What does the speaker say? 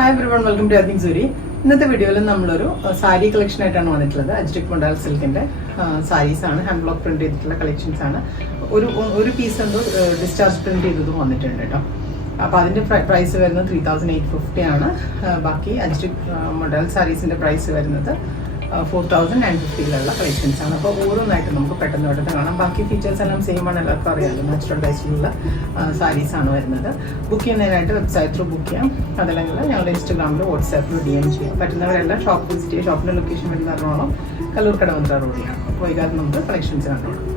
Hi everyone, welcome to earning Suri. ഇന്നത്തെ വീഡിയോയിൽ നമ്മളൊരു സാരി കളക്ഷൻ ആയിട്ടാണ് വന്നിട്ടുള്ളത്. അജ്രക് മൊഡാൽ സിൽക്കിന്റെ സാരീസ് ആണ്, ഹാൻഡ് ബ്ലോക്ക് പ്രിന്റ് ചെയ്തിട്ടുള്ള കളക്ഷൻസ് ആണ്. ഒരു പീസ് എന്തോ ഡിസ്ചാർജ് പ്രിന്റ് ചെയ്തതും വന്നിട്ടുണ്ട് കേട്ടോ. അപ്പോൾ അതിന്റെ പ്രൈസ് വരുന്നത് 3850 ആണ്. ബാക്കി അജ്രക് മൊഡാൽ സാരീസിന്റെ പ്രൈസ് വരുന്നത് 4050 കളക്ഷൻസ് ആണ്. അപ്പോൾ ഓരോന്നായിട്ട് നമുക്ക് പെട്ടെന്ന് കാണാം. ബാക്കി ഫീച്ചേഴ്സ് എല്ലാം സെയിം ആണ്, എല്ലാവർക്കും അറിയാമല്ലോ. നാച്ചുറൽ ഡൈസിലുള്ള സാരീസ് ആണ് വരുന്നത്. ബുക്ക് ചെയ്യുന്നതിനായിട്ട് വെബ്സൈറ്റ് ത്രൂ ബുക്ക് ചെയ്യാം, അതല്ലെങ്കിൽ ഞങ്ങളുടെ ഇൻസ്റ്റാഗ്രാമിൽ വാട്സാപ്പിൽ DM ചെയ്യാം. പറ്റുന്നവരെല്ലാം ഷോപ്പ് വിസിറ്റ് ചെയ്യുക. ഷോപ്പിൻ്റെ ലൊക്കേഷൻ വരുന്ന എറണാകുളം കല്ലൂർക്കട വന്നിട്ട് റോഡിലാണ്. അപ്പോൾ വൈകാതെ നമുക്ക് കളക്ഷൻസ് കണ്ടോളാം.